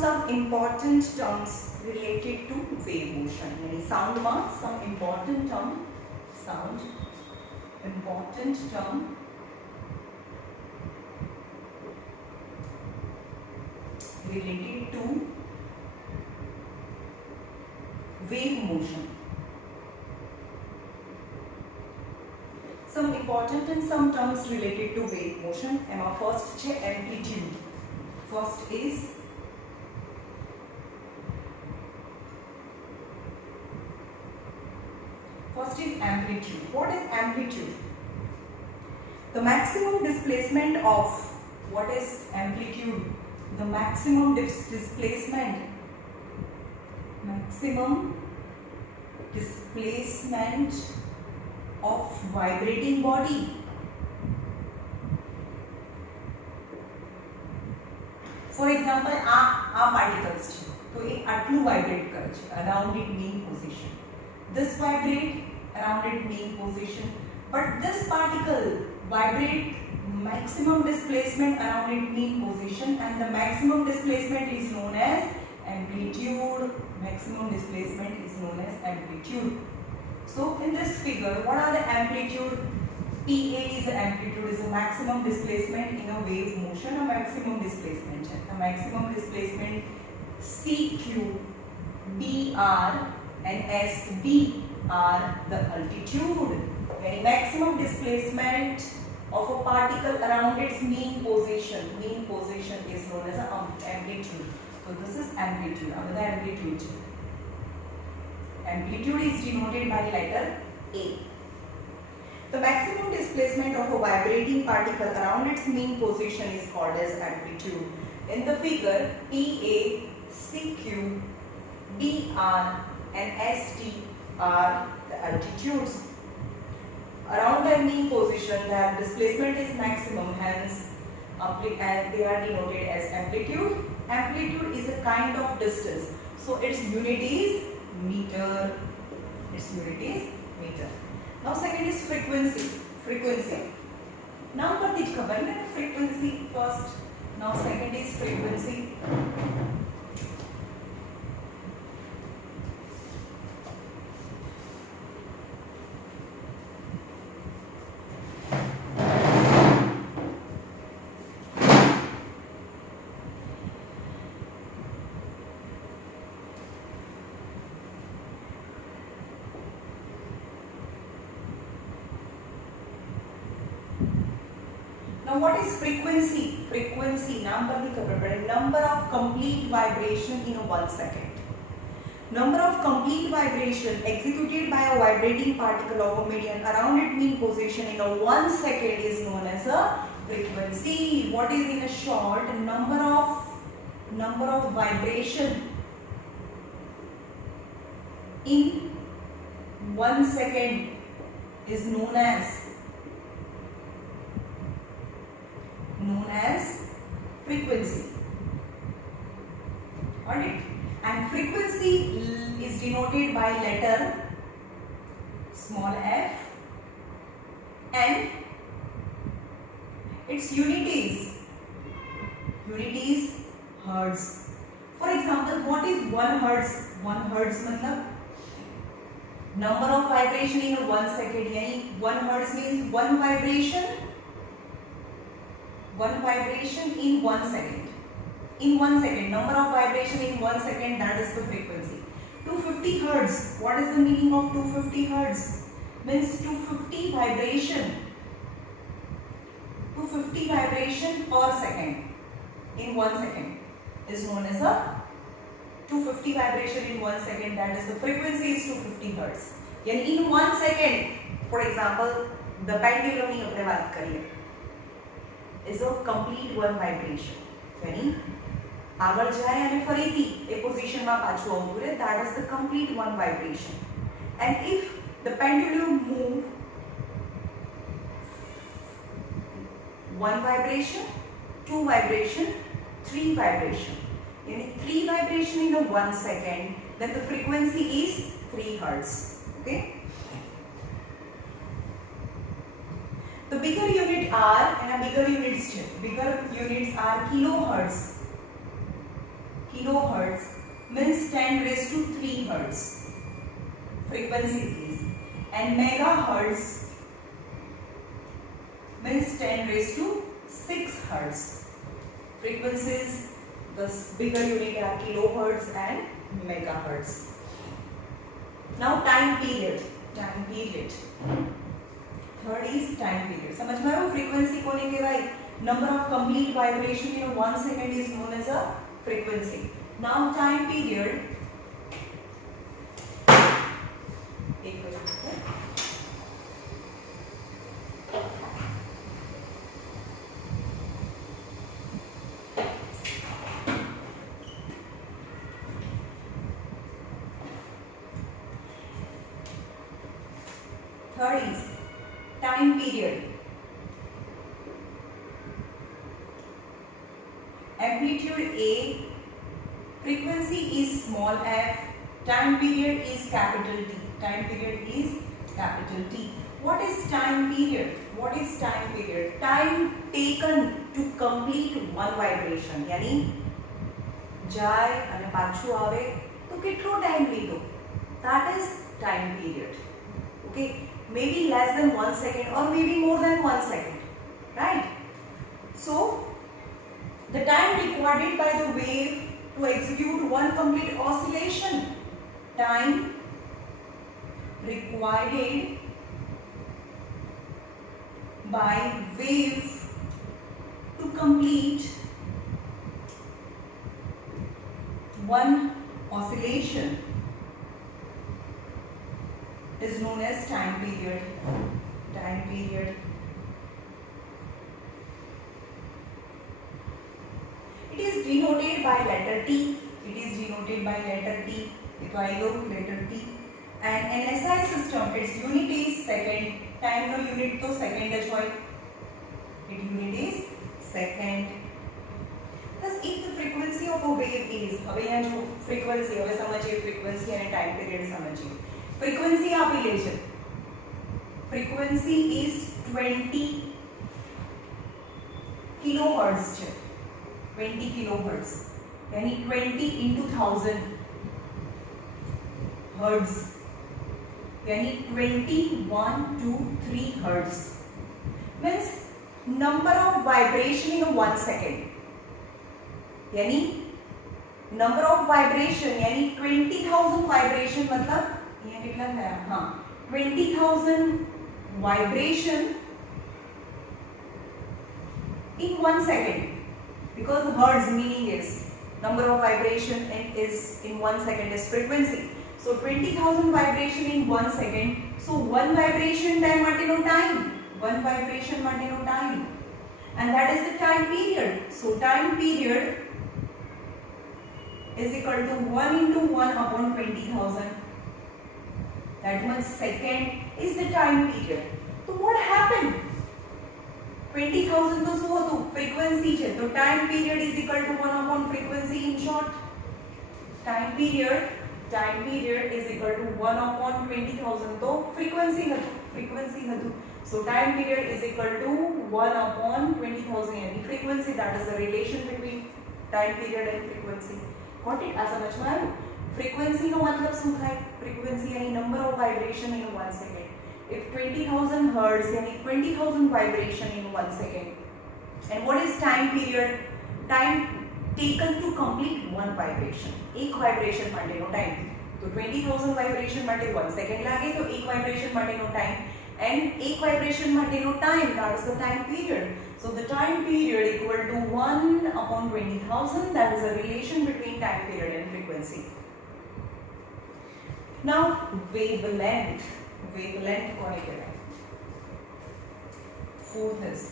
some important terms related to wave motion. यानी sound में some important term related to wave motion. Some important and some terms related to wave motion. એમાં first છે amplitude. First is amplitude. What is amplitude? The maximum displacement of, what is amplitude? The maximum displacement of vibrating body. For example, આ particles છે તો એ આટલું vibrate કરે છે around its mean position. This vibrate around its mean position, but this particle vibrate maximum displacement around its mean position, and the maximum displacement is known as amplitude. Maximum displacement is known as amplitude. So in this figure, what are the amplitude? PA is the amplitude, is the maximum displacement in a wave motion. A maximum displacement. The maximum displacement CQ, BR and SB are the altitude. And maximum displacement of a particle around its mean position is known as amplitude. So this is amplitude. Another amplitude. Amplitude is denoted by letter A. The maximum displacement of a vibrating particle around its mean position is called as amplitude. In the figure, PA, CQ, BR and ST are the altitudes. Around their mean position, their displacement is maximum, hence they are denoted as amplitude. Amplitude is a kind of distance, so its unit is meter. Now second is frequency. Now what is frequency first? Now second is frequency. Now what is frequency? Frequency number of complete vibration in 1 second. Number of complete vibration executed by a vibrating particle of a medium around its mean position in 1 second is known as a frequency. What is in a short? Number of vibration in 1 second is known as frequency. Alright, and frequency is denoted by letter small f, and its unit is hertz. For example, what is 1 hertz? 1 hertz मतलब number of vibration in 1 second. यानी 1 hertz means one vibration in 1 second. In 1 second, number of vibration in 1 second, that is the frequency. 250 hertz. What is the meaning of 250 hertz? Means 250 vibration per second in 1 second is known as a 250 vibration in 1 second. That is the frequency is 250 hertz. And in 1 second, for example, the pendulum ની આપણે વાત કરીએ is a complete one vibration. यानी આગળ જાય અને ફરીથી એ પોઝિશનમાં પાછું આવતું રહે, that is the complete one vibration. And if the pendulum move 1 vibration, 2 vibration, 3 vibration, यानी 3 vibration in 1 second, then the frequency is 3 hertz. Okay. The bigger unit are, and bigger units are kilohertz. kilohertz means 10 raised to 3 hertz frequency is, and megahertz means 10 raised to 6 hertz frequencies. The bigger unit are kilohertz and megahertz. Now time period. Third is time period. समझ में आया? frequency को नहीं कहवाई. Number of complete vibration in 1 second is known as a frequency. Now time period. एक बजे. 3rd is time period. Amplitude A, frequency is small f, time period is capital T. What is time period? Time taken to complete one vibration. यानी जाए અને પાછું આવે તો કેટલો time લીધો? That is time period. Okay, maybe less than 1 second or maybe more than 1 second, right? So the time required by the wave to execute one complete oscillation, time required by wave to complete one oscillation is known as time period. It is denoted by letter T. तो आएगा letter T. And in SI system, its unit is second. Time no unit तो second જ હોય. Its unit is second. Thus, if the frequency of a wave is, હવે यहाँ जो frequency, હવે समझिए frequency અને time period समझिए. Frequency આપી લે છે. Frequency is 20 kilohertz છે. 20 kilohertz. यानी 20 into 1000 hertz. यानी 2123 hertz. Means number of vibration in 1 second. यानी number of vibration यानी 20,000 vibration मतलब ये कितना है? हाँ 20,000 vibration in 1 second. Because hertz meaning is number of vibration and is in 1 second is frequency. So 20,000 vibration in 1 second. So one vibration time માટેનો time. And that is the time period. So time period is equal to 1 into 1 upon 20,000. That means second is the time period. So what happened? 20,000 तो શું હતું? Frequency છે. તો time period is equal to 1 upon frequency in short. Time period is equal to 1 upon 20,000 तो frequency હતું. So time period is equal to 1 upon 20,000 यानी frequency. That is the relation between time period and frequency. Got it? आ समझ में आયું? Frequency નો मतलब શું થાય? Frequency यानी number of vibration in 1 second. If 20,000 hertz यानी 20,000 vibration in 1 second. And what is time period? Time taken to complete one vibration. एक vibration माटेनो time. तो 20,000 vibration माटे 1 second लागे तो एक vibration माटेनो time. And एक vibration माटेनो time, that is the time period. So the time period equal to 1 upon 20,000. That is the relation between time period and frequency. Now wavelength કોને કહેવાય? Fourth is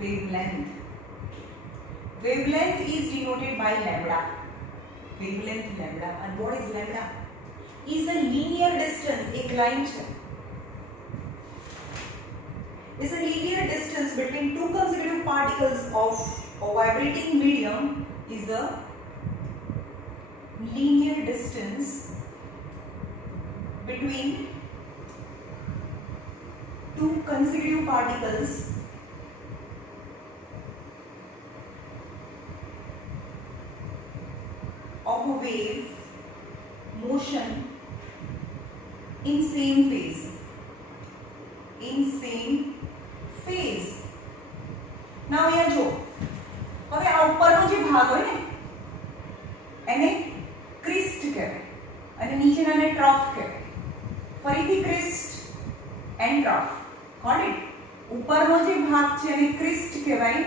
wavelength. Wavelength is denoted by lambda. And what is lambda? Is a linear distance, एक line છે. is a linear distance between two consecutive particles of a vibrating medium is a linear distance between two consecutive particles of a wave motion in same phase. Now અહીંયા જો હવે આ ઉપરનો જે ભાગ હોય ને એને ક્રિસ્ટ કહેવાય અને નીચેનાને ટ્રફ કહેવાય. ફરીથી crest and trough. Got it? ઉપરનો જે ભાગ છે એને ક્રિસ્ટ કહેવાય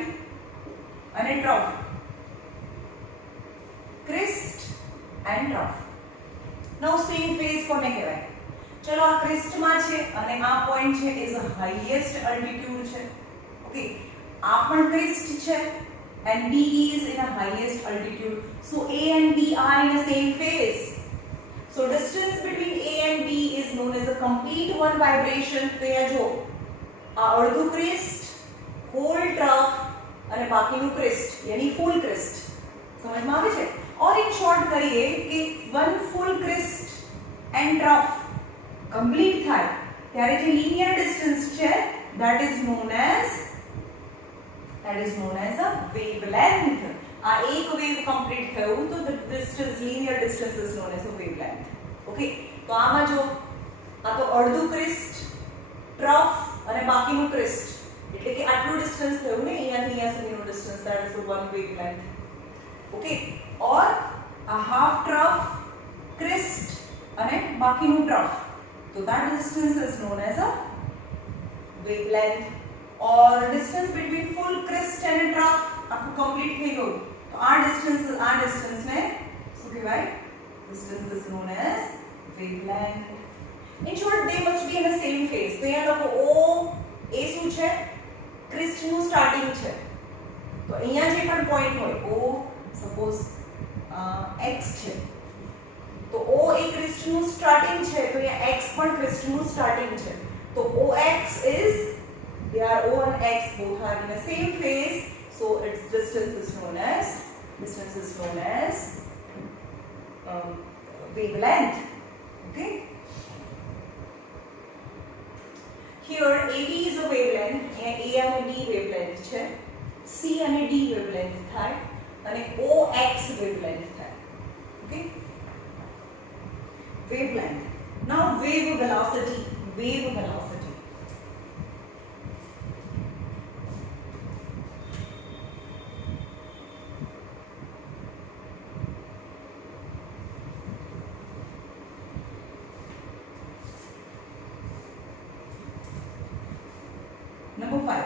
અને trough. Crest and trough. Now same phase કોને કહેવાય? ચલો આ ક્રિસ્ટમાં છે અને આ પોઈન્ટ છે ઇઝ હાઈએસ્ટ અલ્ટિટ્યુડ છે. ઓકે, આ પણ ક્રિસ્ટ છે and B is in a highest altitude. So A and B are in the same phase. So distance between A and B is known as a complete one vibration. તો અહીંયા જો આ અડધું Christ, hall trough અને બાકીનું Christ યાની ફૂલ Christ. સમજમાં આવે છે? और in short કરીએ કે one full crest and trough complete થાય ત્યારે જે linear distance છે that is known as a wavelength. આ એક વેવ કમ્પ્લીટ થયું તો the distance linear distance is known as a wavelength. Okay, તો આમાં જો આ તો અડધું ક્રિસ્ટ, ટ્રફ અને બાકીનું ક્રિસ્ટ એટલે કે આટલું ડિસ્ટન્સ થયું ને અહીંયાથી અહીંયા સુધીનું distance that is the one wavelength. Okay, और a half trough crest અને બાકીનું ટ્રફ તો that distance is known as a wavelength. or distance between full crest and trough આખું કમ્પ્લીટ થઈ ગયું તો આ ડિસ્ટન્સ ને શું કહેવાય? distance is known as wavelength. in short they must be in the same phase. તો અહીંયા લખો O એ શું છે? ક્રિસ્ટ નું સ્ટાર્ટિંગ છે. તો અહીંયા જે પણ પોઈન્ટ હોય O સપોઝ x છે તો O એ ક્રિસ્ટ નું સ્ટાર્ટિંગ છે તો અહીંયા x પણ ક્રિસ્ટ નું સ્ટાર્ટિંગ છે. તો OX is they are O and X both are in the same phase, so its distance is known as wavelength. Okay, here AB is a wavelength and A and B wavelength છે, C and D wavelength થાય અને OX wavelength થાય. Okay, wavelength. Now wave velocity. Number 5.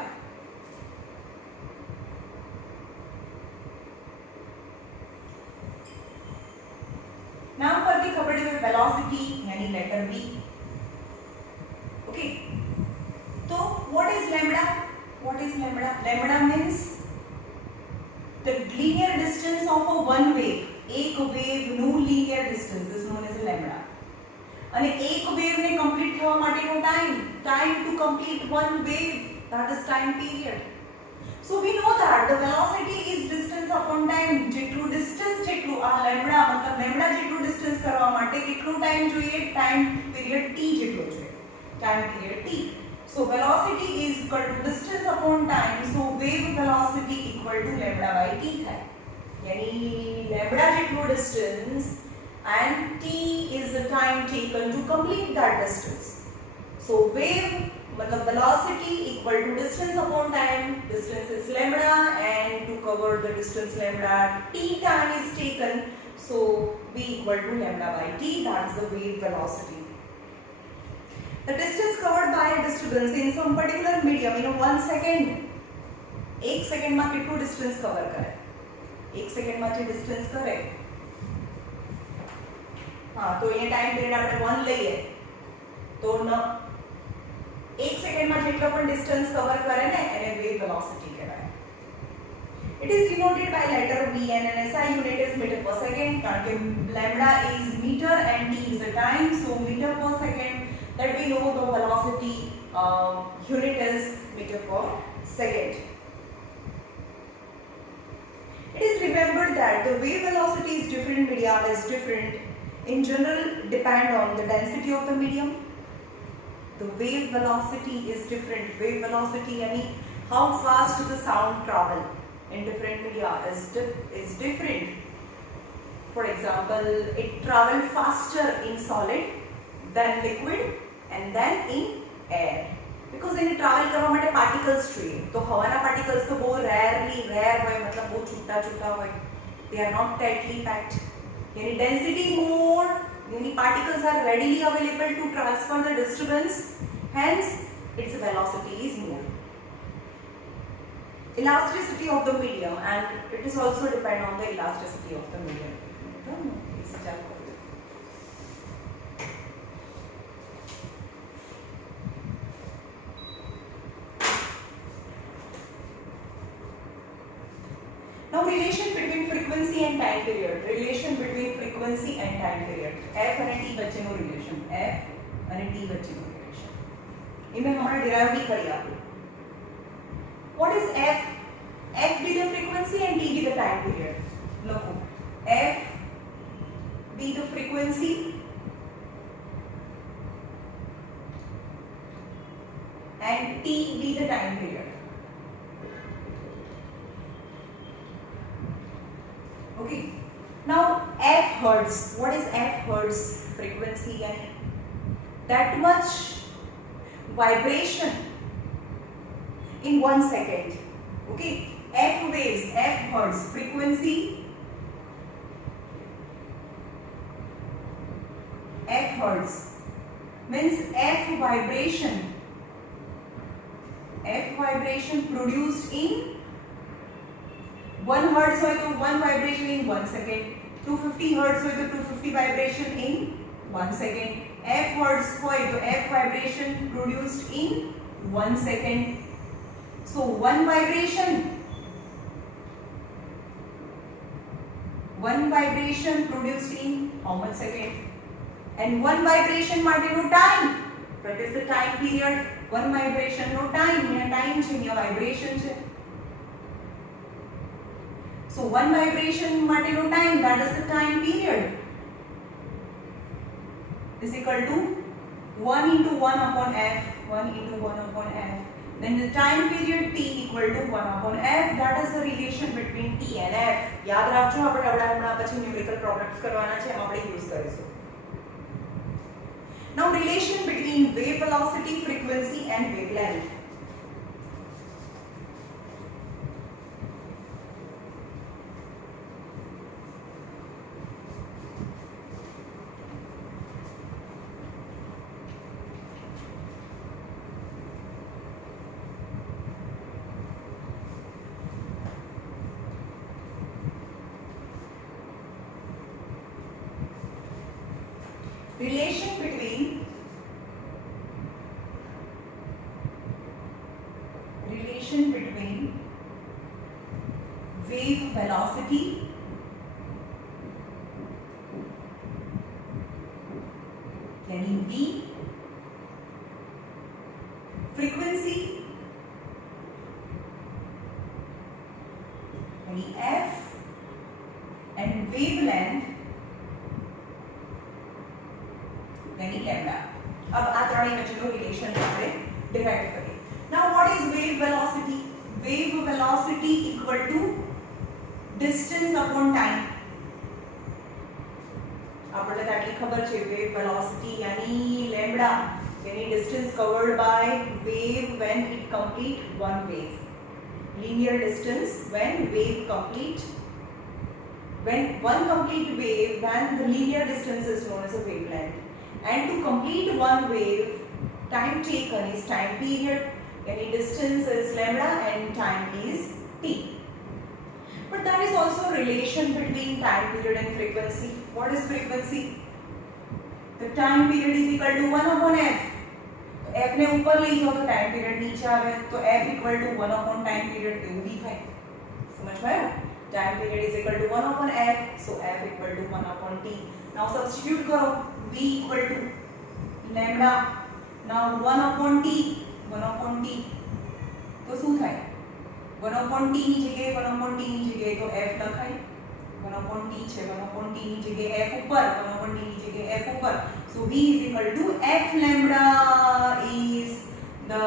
नाम परથી ખબર છે velocity यानी letter V. Okay, so what is lambda? Lambda means the linear distance of a one wave. एक wave નું linear distance is known as a lambda. અને એક wave ને complete થવા માટેનો time to complete one wave, that is time period. So we know that the velocity is distance upon time. જેટલું distance જેટલું આ lambda મતલબ lambda જેટલું distance કરવા માટે કેટલું time જોઈએ? time period t જેટલો જોઈએ. time period t. So velocity is equal to distance upon time. So wave velocity equal to lambda by t થાય. यानी lambda જેટલું distance and t is the time taken to complete that distance. So wave मतलब velocity equal to distance upon time. Distance is lambda and to cover the distance lambda t time is taken. So v equal to lambda by t, that is the wave velocity. The distance covered by a disturbance in some particular medium in 1 second. 1 second માં કેટલું distance cover કરે? 1 second માં જે distance કરે हाँ तो ये time period આપણે 1 લઈએ તો 1 સેકન્ડ માં જેટલો પણ ડિસ્ટન્સ કવર કરે ને એને વેવ વેલોસિટી કહેવાય. It is denoted by letter V and an SI unit is meter per second કારણ કે lambda is meter and t is the time, so meter per second that we know the velocity unit is meter per second. It is remembered that the wave velocity is different, media is different. In general, depend on the density of the medium. The wave velocity is different. Wave velocity, I mean, how fast the sound travel in different media is different. For example, it travel faster in solid than liquid and then in air. Because એને travel કરવા માટે particles જોઈએ તો હવાના particles તો બહુ rare હોય મતલબ બહુ છૂટા હોય. They are not tightly packed. यानी density more, यानी particles are readily available to transfer the disturbance, hence its velocity is more. Elasticity of the medium, and it is also depend on the elasticity of the medium. Now relation between frequency and time period. Relation between frequency and time period. F and T વચ્ચેનો relation. F and T વચ્ચેનો relation. इनमें हमारा derive भी करी आपने. What is F? F be the frequency and T be the time period. Look, F be the frequency and T be the time period. Okay. Now F hertz. What is F hertz? Frequency and that much vibration in 1 second. Okay. F waves. F hertz. Frequency. F hertz means F vibration. F vibration produced in 1 hertz હોય તો 1 vibration in 1 second, 250 hertz હોય તો 250 vibration in 1 second, F hertz હોય તો F vibration produced in 1 second. So 1 vibration produced in how much second? And 1 vibration માટેનો time, that is the time period. 1 vibration no time, અહીંયા time છે, અહીંયા vibration છે. So 1 vibration માટેનો time, that is the time period, is equal to 1 into 1 upon f, 1 into 1 upon f. Then the time period t equal to 1 upon f. That is the relation between t and f. યાદ રાખજો, આપણે હમણાં પછી numerical problems કરવાના છે, એમાં આપણે use કરીશું. Now relation between wave velocity, frequency and wavelength. Relation between wave velocity यानी v, frequency यानी f, and wavelength यानी lambda. अब આ ત્રણેય વચ્ચેનો રિલેશન આપણે ડિરાઈવ કરીએ. Now what is wave velocity? Wave velocity equal to distance upon time. આપણે તો આટલી ખબર છે, wave velocity यानी lambda, यानी distance covered by wave when it complete one wave. Linear distance when wave complete, when one complete wave, then the linear distance is known as a wavelength. And to complete one wave, time taken is time period, yani distance is lambda and time is t. But there is also a relation between time period and frequency. What is frequency? The time period is equal to 1 upon f. f ને ઉપર લઈ જાઓ તો time period નીચે આવે, તો f equal to 1 upon time period એવું भी થાય. સમજ પાયો? Time period is equal to 1 upon f, so f equal to 1 upon t. Now substitute करो, v equal to lambda. Now 1 upon t 1/t તો શું થાય 1/t ની જગ્યાએ 1/t ની જગ્યાએ તો f લખાય 1/t છે 1/t ની જગ્યાએ f ઉપર 1/t ની જગ્યાએ f ઉપર so v is equal to f lambda is the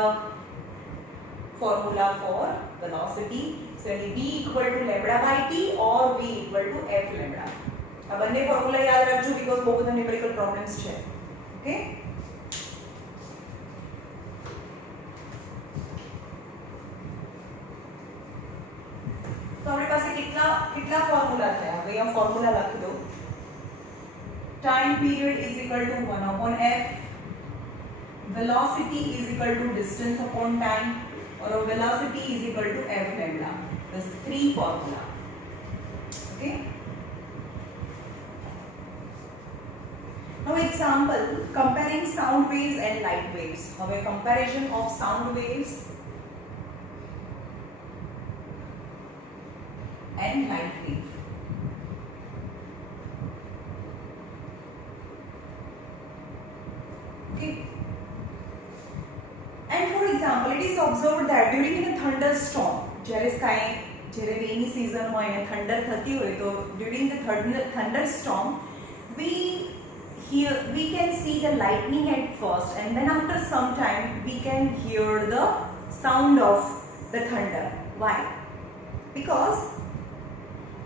formula for velocity so v equal to lambda by t or v equal to f lambda આ બંને ફોર્મ્યુલા યાદ રાખજો બીકોઝ બહુ બધા ન્યુમેરિકલ પ્રોબ્લેમ્સ છે ઓકે तो हमारे पास कितना फॉर्मूला है अब यहाँ फॉर्मूला रख दो time period is equal to 1/f velocity is equal to distance upon time और velocity is equal to f lambda this three formula okay now example comparing sound waves and light waves have a comparison of sound waves and light wave. Okay. And for example, it is observed that during a thunderstorm, જ્યારે rainy season હોય અને thunder થતી હોય તો during the thunderstorm we can see the lightning at first and then after some time we can hear the sound of the thunder. Why? Because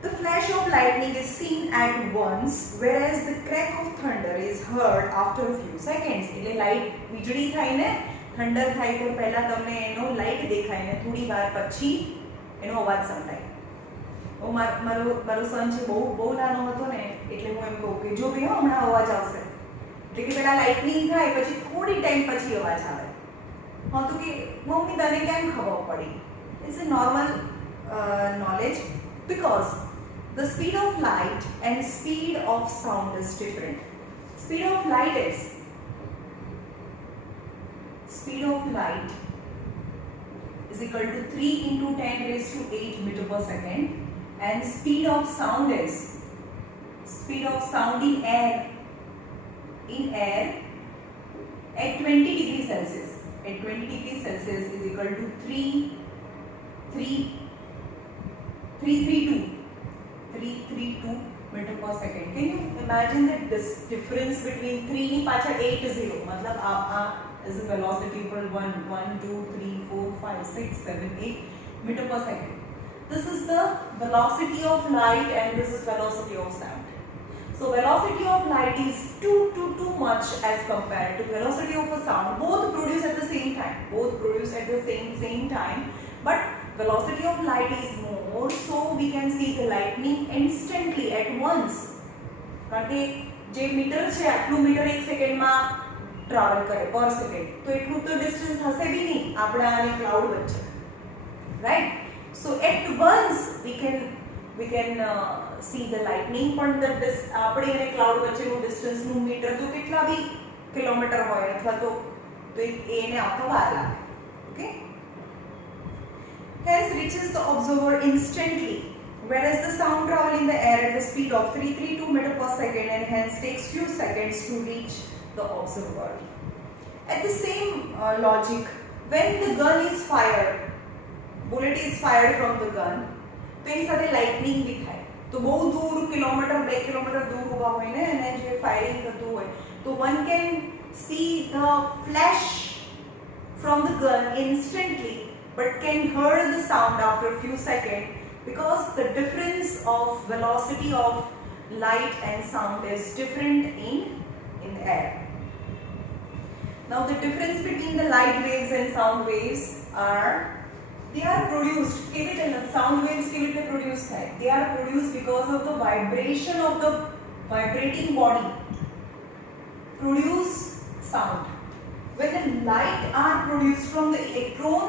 the flash of lightning is seen at once, whereas the crack of thunder is heard after a few seconds. એટલે light વીજળી થાય ને thunder થાય તો પહેલા તમને એનો light દેખાય ને થોડી વાર પછી એનો અવાજ સંભળાય. મારો સન છે બહુ નાનો હતો ને એટલે હું એમ કહું કે જો ભાઈ હમણાં અવાજ આવશે એટલે કે પહેલા લાઇટનિંગ થાય પછી થોડી ટાઈમ પછી અવાજ આવે. હા તો કે મમ્મી તને કેમ ખબર પડી? It's a normal knowledge because the speed of light and speed of sound is different. Speed of light is equal to 3 into 10 raised to 8 meter per second and speed of sound is in air at 20 degrees Celsius. At 20 degrees Celsius is equal to 332 meter per second. Can you imagine that this difference between 3 ni pacha 8 0 matlab is a velocity equal 1 2 3 4 5 6 7 8 meter per second. This is the velocity of light and this is velocity of sound. So velocity of light is too much as compared to velocity of a sound. Both produce at the same time, but velocity of light is more, so we can see the lightning instantly at once. કારણ કે જે metre છે આટલું metre 1 સેકન્ડમાં travel કરે પર second તો એટલું તો ડિસ્ટન્સ હશે બી નહીં આપણા અને ક્લાઉડ વચ્ચે, right? So at once we can see the lightning, પણ આપણે અને ક્લાઉડ વચ્ચેનું ડિસ્ટન્સનું મીટર તો કેટલા બી કિલોમીટર હોય અથવા તો એને આવતા વાર લાગે. Okay, hence reaches the observer instantly, whereas the sound travels in the air at the speed of 332 meter per second and hence takes few seconds to reach the observer. At the same logic, when the gun is fired, bullet is fired from the gun, તો એની સાથે lightning બી થાય. તો બહુ દૂર kilometre 2 kilometre દૂર ઊભા હોય ને અને જે ફાયરિંગ થતું હોય તો one can see the flash from the gun instantly but can hear the sound after a few seconds because the difference of velocity of light and sound is different in the air. Now the difference between the light waves and sound waves are they are produced sound waves produced they are produced because of the vibration of the vibrating body produce sound. When the light are produced from the electron,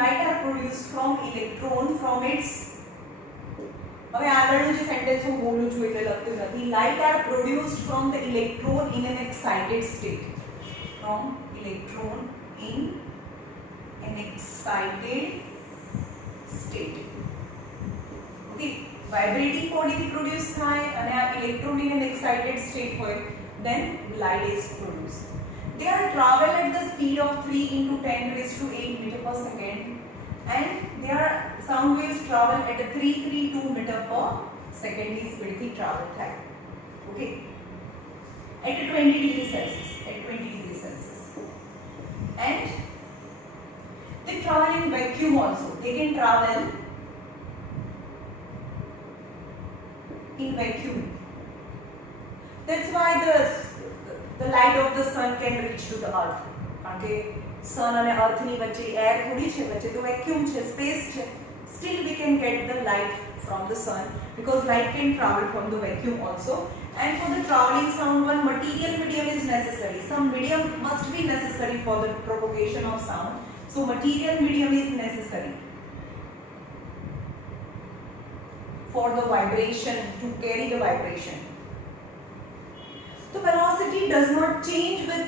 light are produced from electron from its હવે આગળનું જે sentence હું બોલું છું એટલે લખતું નથી. Light are produced from the electron in an excited state. From electron in an excited state. Okay, vibrating body भी produce થાય અને આ electron in an excited state હોય then light is produced. they are travel at the speed of 3 into 10 raised to 8 meter per second, and their sound waves travel at a 332 meter per second ની સ્પીડથી travel થાય. Okay, at 20 degree Celsius, at 20 degree Celsius, and they travel in vacuum also. They can travel in vacuum. That's why the light of the sun can reach to the earth. કારણ કે sun અને earth ની વચ્ચે air થોડી છે, વચ્ચે તો vacuum છે, space છે. Still we can get the light from the sun because light can travel from the vacuum also. And for the traveling sound, one material medium is necessary. Some medium must be necessary for the propagation of sound. So material medium is necessary for the vibration, to carry the vibration. The velocity does not change with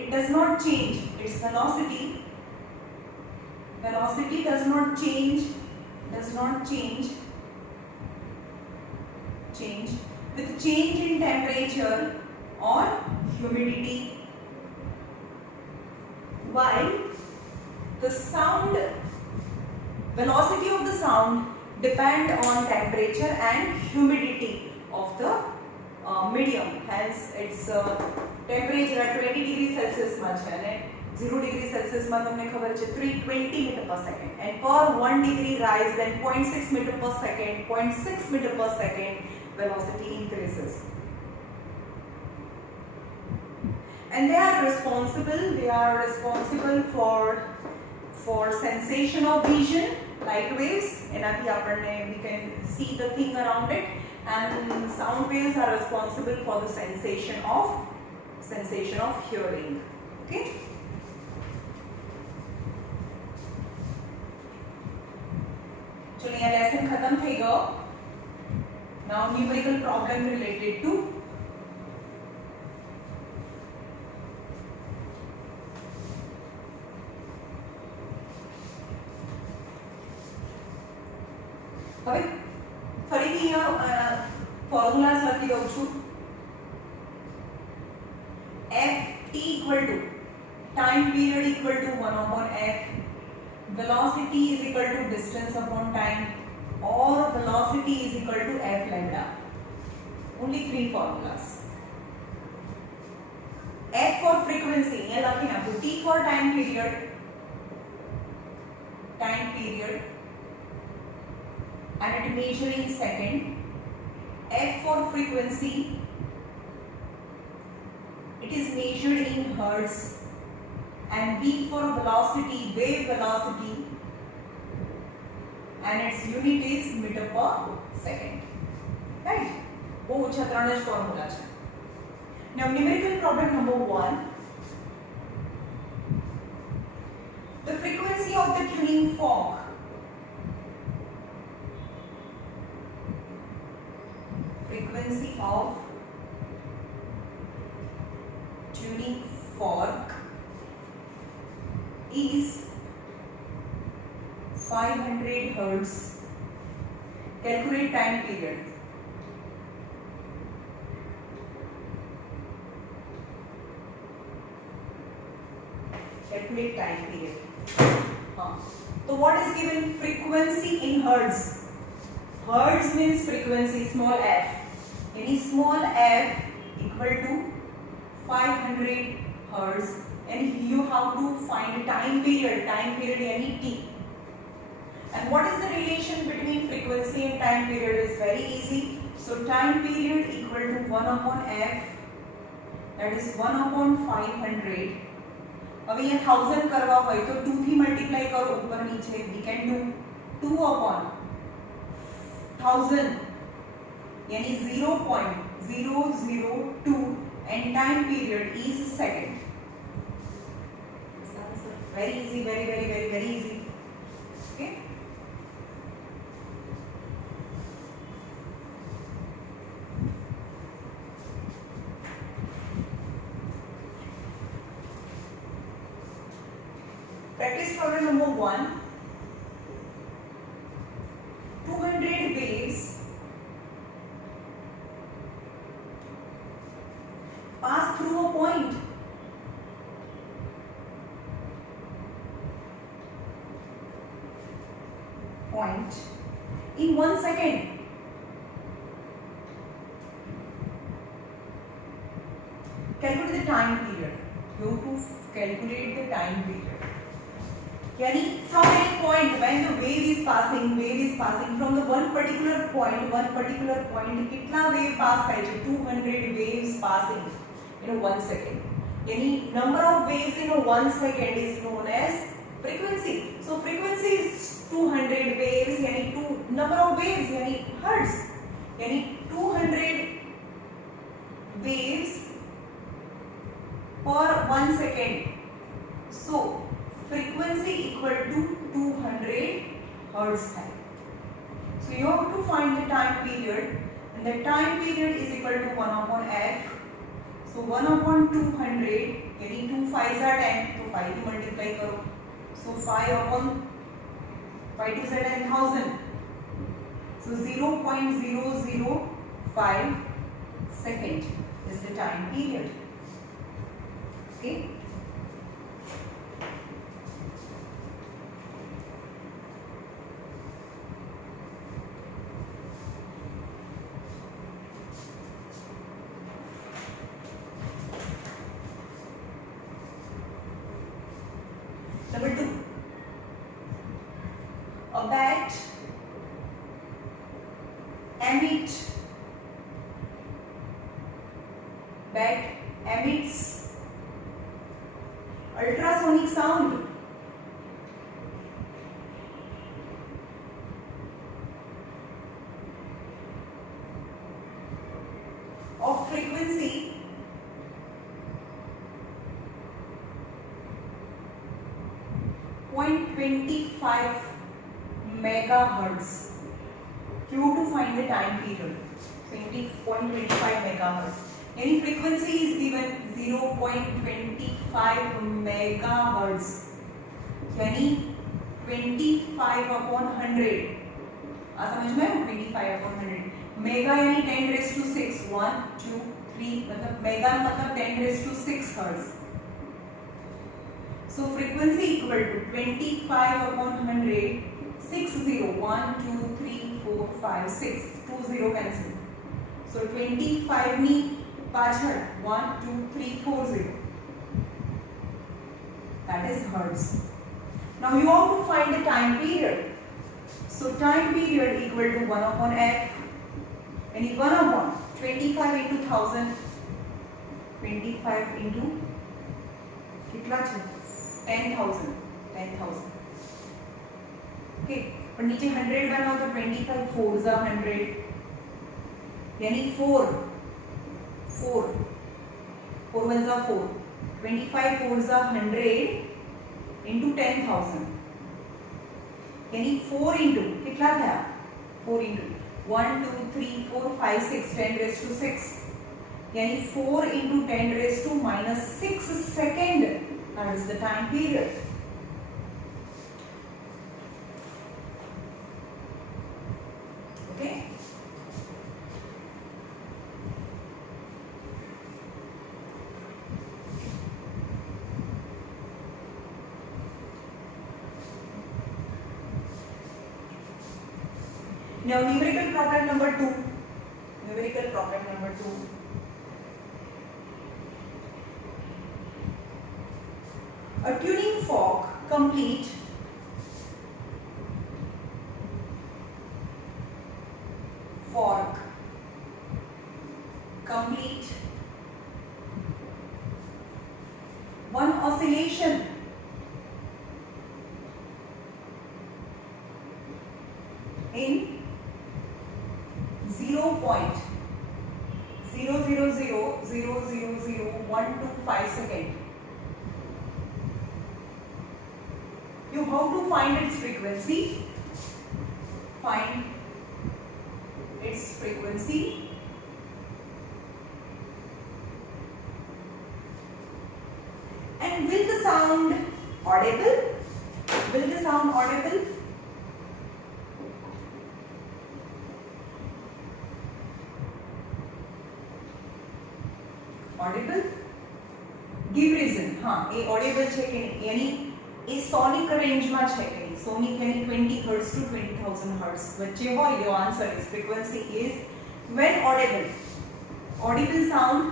it does not change. Its velocity does not change with change in temperature or humidity, while the sound velocity of the sound depend on temperature and humidity of the medium. Hence its temperature at 20 degree Celsius માં છે અને 0 degree Celsius માં તમને ખબર છે 320 meter per second, and per 1 degree rise then 0.6 meter per second, 0.6 meter per second velocity increases. And they are responsible for sensation of vision, light waves. એનાથી આપણને we can see the thing around it, and sound waves are responsible for the sensation of hearing. Okay, चलिए यहाँ lesson खत्म થઈ ગયો. Now numerical problem related to હવે ફરીથી અહીંયા ફોર્મ્યુલાસ લખી દઉં છું. ft equal to time period equal to 1 upon f, velocity is equal to distance upon time, or velocity is equal to f lambda. Only 3 formulas. F for frequency, ये लखी ना. T for time period, and it measure in second. F for frequency, it is measured in hertz, and V for velocity, wave velocity, and its unit is meter per second. Right? वो ओछा 3 જ formula છે. Now numerical problem number 1. The frequency of the tuning fork is 500 hertz. Calculate time period. Calculate time period. So what is given? Frequency in hertz. Hertz means frequency, small f. Any small f equal to 500 hertz, and you have to find time period. Time period any t. And what is the relation between frequency and time period? Is very easy. So time period equal to 1 upon f, that is 1 upon 500. अब ये 1000 करवा होय तो 2 થી multiply કરો ઉપર નીચે. We can do 2 upon 1000 यानी 0.002, and time period is second. Very easy, very easy. Okay. Practice problem number 1. 200 waves pass through a point point in 1 second. Calculate the time period. You have to calculate the time period. यानी from any point when the wave is passing from the one particular point कितना wave pass થાય છે 200 waves passing in 1 second. यानी number of waves in 1 second is known as frequency. So frequency is 200 waves यानी number of waves यानी hertz यानी 200 waves per 1 second. So frequency equal to 200 hertz time. So you have to find the time period, and the time period is equal to 1 upon f. So 1 upon 200 यानी 2 5s are 10 तो 5 की multiply करो. So 5 upon 5 2s are 10,000. So 0.005 second is the time period. Okay. Number 2, a bat emits ultrasonic sound of frequency 0.25 megahertz. You have to find the time period. 0.25 megahertz. Any frequency is given 0.25 megahertz. यानी 25 upon 100. समझ में 25 upon 100. Mega यानी 10 raised to 6. 1, 2, 3 मतलब mega मतलब 10 raised to 6 hertz. So frequency equal to 25 upon 100. 60. 1, 2, 3, 4, 5, 6. 2 0 cancel. So 25 ની પાછળ 1, 2, 3, 4 0. That is hertz. Now you have to find the time period. So time period equal to 1 upon f. And 1 upon 25 into 1000. 25 into कितना છે 10,000. 10,000. Okay. पर नीचे 100 बनाओ तो 25 4s are 100. यानी 4 1s are 4. 25 4s are 100 into 10,000. यानी 4 into कितना था 4 into 1 2 3 4 5 6 10 raised to 6 यानी 4 into 10 raised to minus 6 second. That is the time period. Okay. Now numerical problem number 2. Numerical problem number 2. A tuning fork complete one oscillation in 0.000000125 second. You have to find its frequency. Find its frequency. And will the sound audible? Will the sound audible? Audible? Give reason. हाँ, ये audible છે કે નહીં? यानी ये sonic range માં છે કે નહીં? सोनिक यानी 20 हर्ट्ज टू 20,000 हर्ट्ज वच्चे हो. Your answer is frequency is when audible sound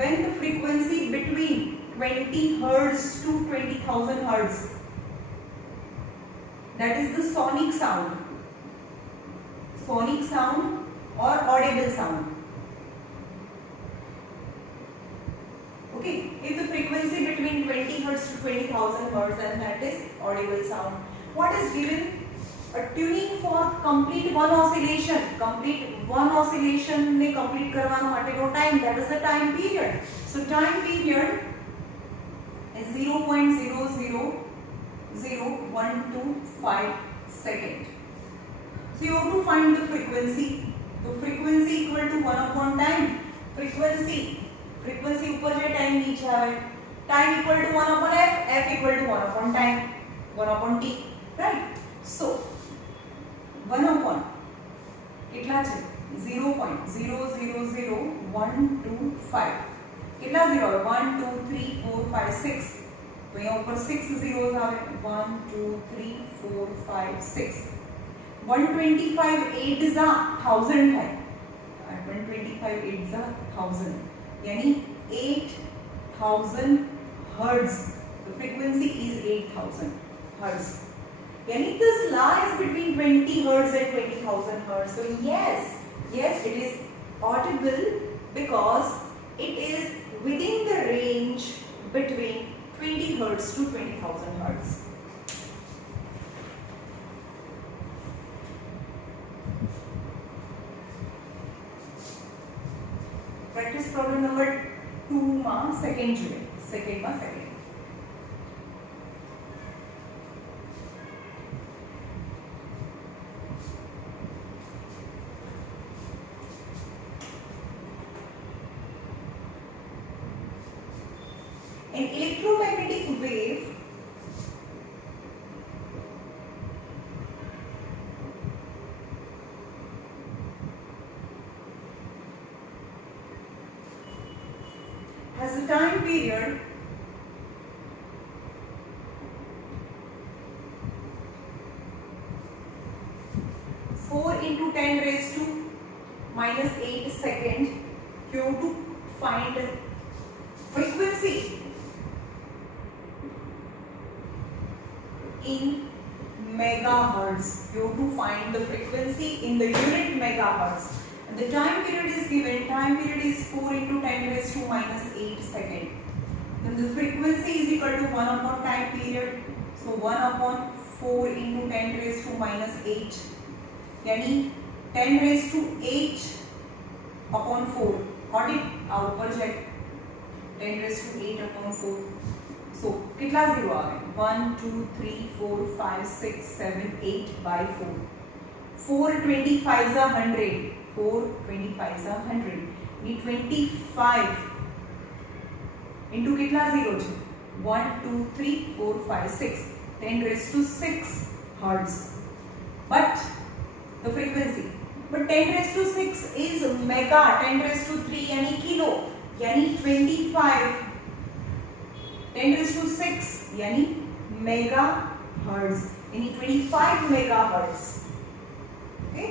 when the frequency between 20 hertz to 20,000 hertz, that is the sonic sound or audible sound. Okay, if the frequency between 20 hertz to 20,000 hertz, then that is audible sound. What is given? A tuning for complete one oscillation ने complete करवानो माटेनो time, that is the time period. So time period is 0.000125 second. So you have to find the frequency. So frequency equal to 1 upon time. Frequency ऊपर जाए, time नीचे आवे. Time equal to 1 upon f equal to 1 upon time, 1 upon t, right? So 1 upon कितना है? 0.000125. कितना zero है? 1 2 3 4 5 6. तो यहाँ ऊपर 6 zeros आवे. 1 2 3 4 5 6. 125 8 जा 1000 है. 125 8 जा 1000 यानी 8000 hertz. The frequency is 8000 hertz. Yani this lies between 20 hertz and 20,000 hertz. So yes, it is audible because it is within the range between 20 hertz to 20,000 hertz. Practice problem number 2 ma second jude. An electromagnetic wave has a time period into 10 raised to minus 8 second. You have to find frequency in megahertz. You have to find the frequency in the unit megahertz. And the time period is given. Time period is 4 into 10 raised to minus 8 second. Then the frequency is equal to 1 upon time period. So 1 upon 4 into 10 raised to minus 8. यानी 10 raised to 8 upon 4. Got it? Out पर जाए 10 raised to 8 upon 4. So कितना zero आ गए? 1 2 3 4 5 6 7 8 by 4. 4 25 is 100. 4 25 is 100. ये 25 into कितना zero है? 1 2 3 4 5 6. 10 raised to 6 hertz. But the frequency. But 10 raised to 6 is mega. 10 raised to 3 यानी kilo. यानी 25. 10 raised to 6 यानी mega hertz. यानी 25 megahertz. Okay?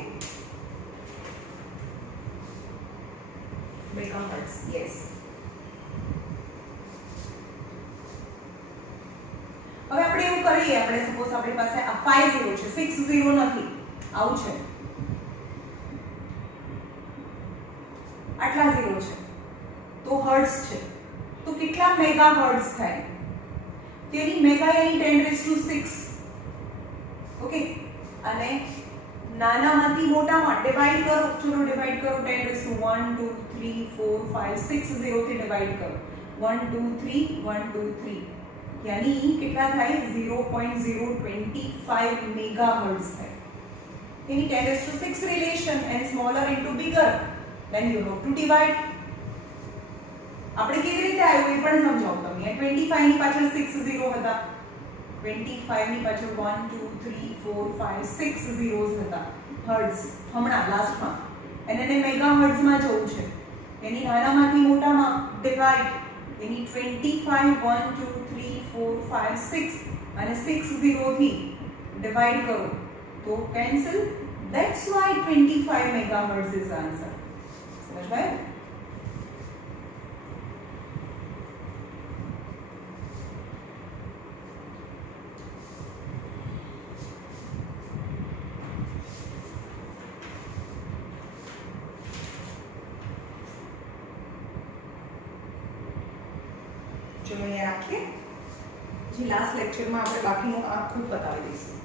Megahertz. Yes. હવે આપણે એવું કરીએ, આપણે સપોઝ આપણી પાસે આ 5 0 છે, 6 0 નથી, આવું છે, આટલા 0 છે, તો હર્ટ્ઝ છે, તો કેટલા મેગા હર્ટ્ઝ થાય? તેની મેગા यानी 10 raised to 6. ઓકે, અને નાનામાંથી મોટામાં ડિવાઇડ કરો, ચલો ડિવાઇડ કરો, 10 raised to 1 2 3 4 5 6 0 થી ડિવાઇડ કરો, 1 2 3 1 2 3 यानी कितना था? 0.025 मेगाहर्ट्ज है. यानी 10 raised to 6 relation and smaller into bigger, then you have to divide. આપણે કેવી રીતે આવ્યું એ પણ સમજાવું તમને. 25 ની પાછળ 6 0 હતા, 25 ની પાછળ 1 2 3 4 5 6 zeros હતા હર્ટ્ઝ હમણાં લાસ્ટમાં, અને એને મેગાહર્ટ્ઝમાં જવું છે. यानी નાનામાંથી મોટામાં ડિવાઇડ, એની 25 1 2 3 4 5 6 અને 6 0 થી ડિવાઈડ કરો તો cancel. That's why 25 megahertz is answer. સમજાયું? ચલો અહીંયા રાખીએ. જે લાસ્ટ લેક્ચરમાં આપણે બાકીનું આખું બતાવી દઈશું.